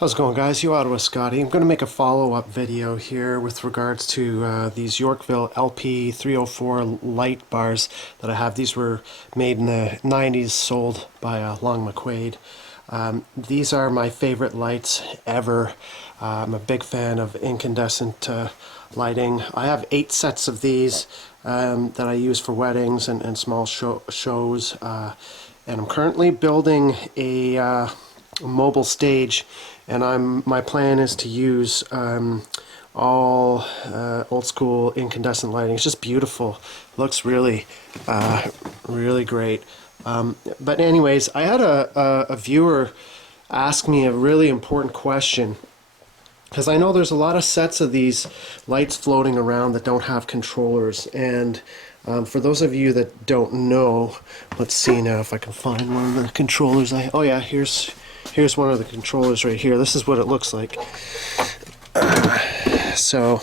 How's it going, guys? You Ottawa Scotty. I'm going to make a follow-up video here with regards to these Yorkville LP304 light bars that I have. These were made in the 90s, sold by Long McQuaid. These are my favorite lights ever. I'm a big fan of incandescent lighting. I have 8 sets of these that I use for weddings and small shows. And I'm currently building a mobile stage, and my plan is to use all old school incandescent lighting. It's just beautiful. It looks really really great. But anyways, I had a viewer ask me a really important question, because I know there's a lot of sets of these lights floating around that don't have controllers. And for those of you that don't know, let's see now if I can find one of the controllers. Oh yeah, here's one of the controllers right here. This is what it looks like. So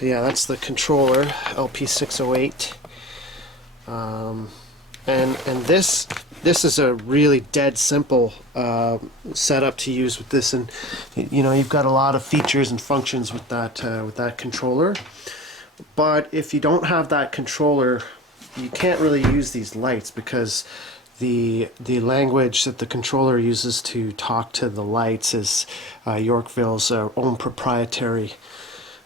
yeah, that's the controller, LP304. And this is a really dead simple setup to use with this, and you know, you've got a lot of features and functions with that controller. But if you don't have that controller, you can't really use these lights, because the language that the controller uses to talk to the lights is Yorkville's own proprietary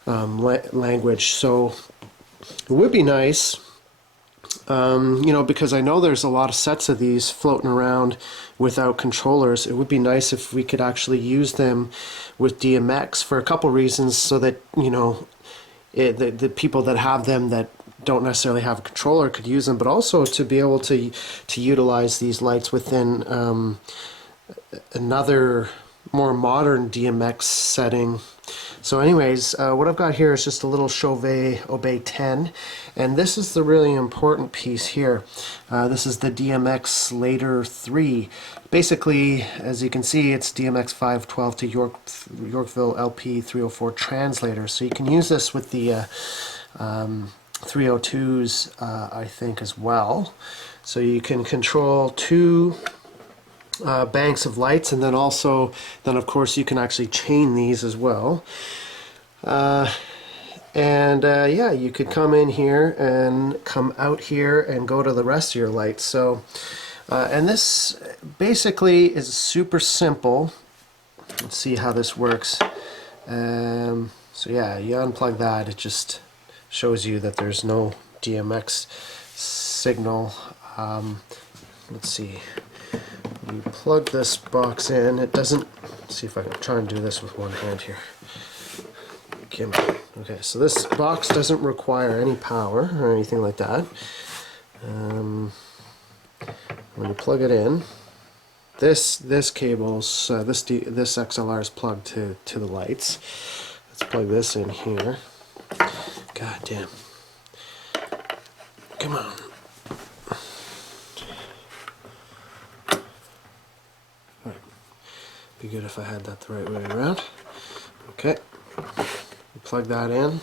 language. So it would be nice, you know, because I know there's a lot of sets of these floating around without controllers. It would be nice if we could actually use them with DMX for a couple reasons, so that, you know, the people that have them that don't necessarily have a controller could use them, but also to be able to utilize these lights within another more modern DMX setting. So anyways, what I've got here is just a little Chauvet Obey 10, and this is the really important piece here. This is the DMX-Lator 3. Basically, as you can see, it's DMX-512 to Yorkville LP304 Translator. So you can use this with the 302s, I think, as well. So you can control 2 banks of lights, and then of course you can actually chain these as well. Yeah, you could come in here and come out here and go to the rest of your lights. So and this basically is super simple. Let's see how this works. So yeah, you unplug that. It just shows you that there's no DMX signal. Let's see. You plug this box in. It doesn't. Let's see if I can try and do this with one hand here. Okay, so this box doesn't require any power or anything like that. When you plug it in, this cable's this XLR is plugged to the lights. Let's plug this in here. God damn! Come on. Be good if I had that the right way around. Okay, plug that in,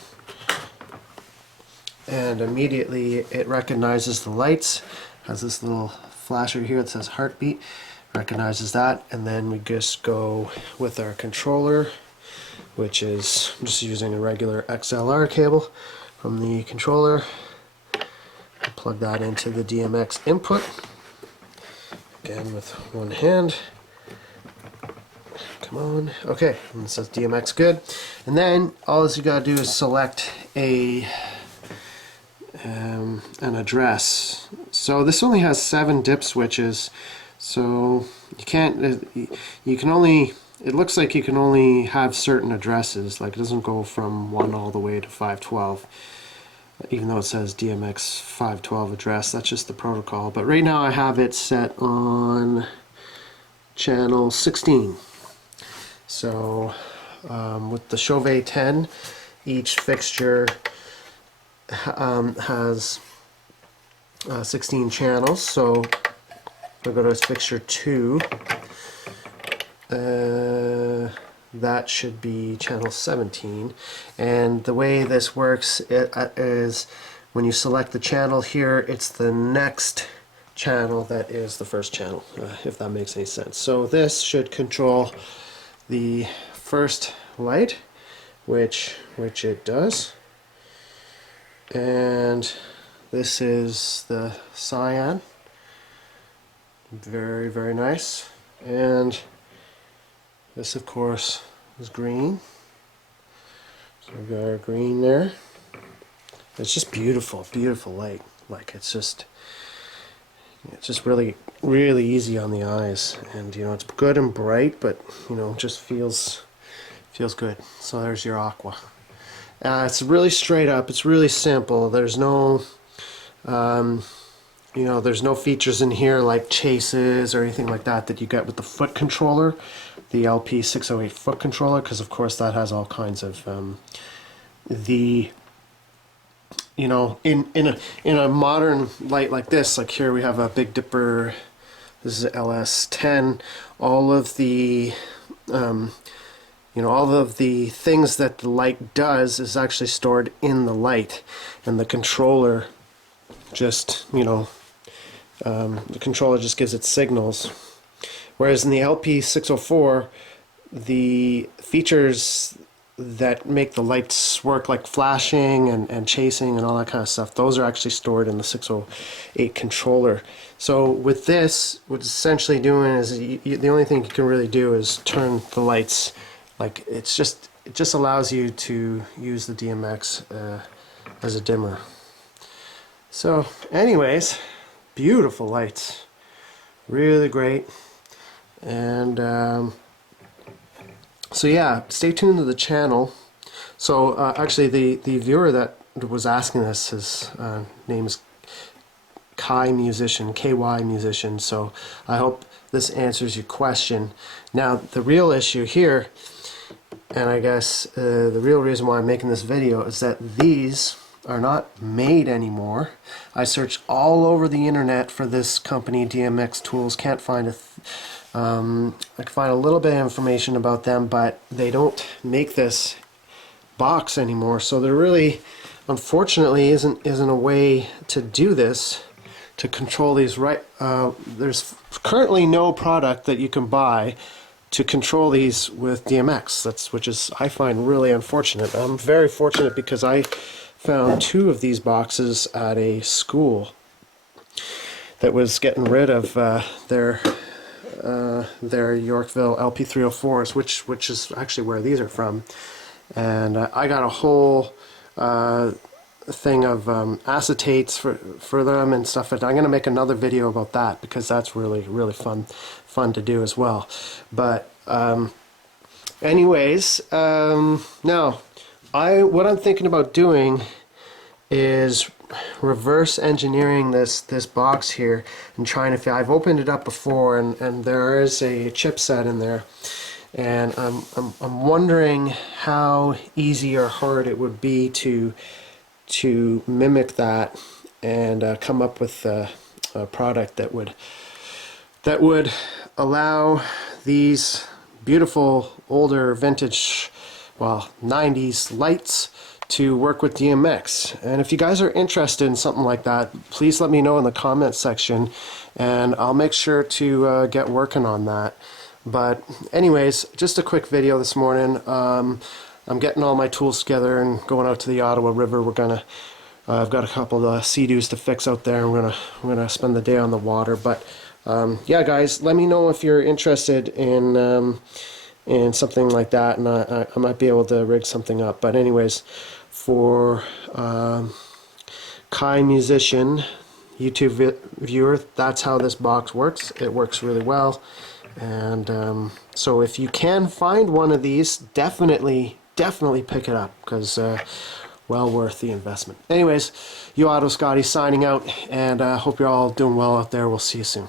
and immediately it recognizes the lights. Has this little flasher here that says heartbeat, recognizes that, and then we just go with our controller, which is I'm just using a regular XLR cable from the controller. Plug that into the DMX input, again with one hand. Come on. Okay, and it says DMX good. And then all you gotta do is select an address. So this only has 7 dip switches, so you can't. You can only. It looks like you can only have certain addresses. Like, it doesn't go from 1 all the way to 512. Even though it says DMX 512 address, that's just the protocol. But right now I have it set on channel 16. So with the Chauvet 10, each fixture has 16 channels. So we'll go to fixture 2. That should be channel 17. And the way this works is when you select the channel here, it's the next channel that is the first channel, if that makes any sense. So this should control the first light, which it does, and this is the cyan. Very, very nice. And this, of course, is green. So we've got our green there. It's just beautiful, beautiful light. Like, it's just really, really easy on the eyes, and you know, it's good and bright, but you know, just feels good. So there's your aqua. It's really straight up. It's really simple. There's no you know, there's no features in here like chases or anything like that that you get with the foot controller, the LP608 foot controller, because of course that has all kinds of you know, in a modern light like this, like here we have a Big Dipper. This is LS10. All of the you know, all of the things that the light does is actually stored in the light, and the controller just, you know, the controller just gives it signals. Whereas in the LP604, the features that make the lights work, like flashing and chasing and all that kind of stuff, those are actually stored in the 608 controller. So with this, what it's essentially doing is the only thing you can really do is turn the lights. Like, it just allows you to use the DMX as a dimmer. So anyways, beautiful lights, really great. And so yeah, stay tuned to the channel. So actually the viewer that was asking this, his name is Kai Musician, KY Musician. So I hope this answers your question. Now the real issue here, and I guess the real reason why I'm making this video, is that these are not made anymore. I searched all over the internet for this company, DMX Tools. Can't find I can find a little bit of information about them, but they don't make this box anymore. So there really, unfortunately, isn't a way to do this, to control these right. There's currently no product that you can buy to control these with DMX. Which is, I find, really unfortunate. I'm very fortunate because I found 2 of these boxes at a school that was getting rid of their Yorkville LP304s, which is actually where these are from. And I got a whole thing of acetates for them and stuff. I'm going to make another video about that because that's really, really fun to do as well. But anyways, now what I'm thinking about doing is reverse engineering this box here and trying to I've opened it up before, and there is a chipset in there, and I'm wondering how easy or hard it would be to mimic that and come up with a product that would allow these beautiful older vintage, well, 90s lights to work with DMX. And if you guys are interested in something like that, please let me know in the comments section, and I'll make sure to get working on that. But anyways, just a quick video this morning. I'm getting all my tools together and going out to the Ottawa River. We're gonna I've got a couple of sea-doos to fix out there. We're gonna spend the day on the water. But yeah, guys, let me know if you're interested in something like that, and I might be able to rig something up. But anyways, for Kai Musician YouTube viewer, that's how this box works. It works really well. And so if you can find one of these, definitely pick it up, because well worth the investment. Anyways, you Auto Scotty signing out, and hope you're all doing well out there. We'll see you soon.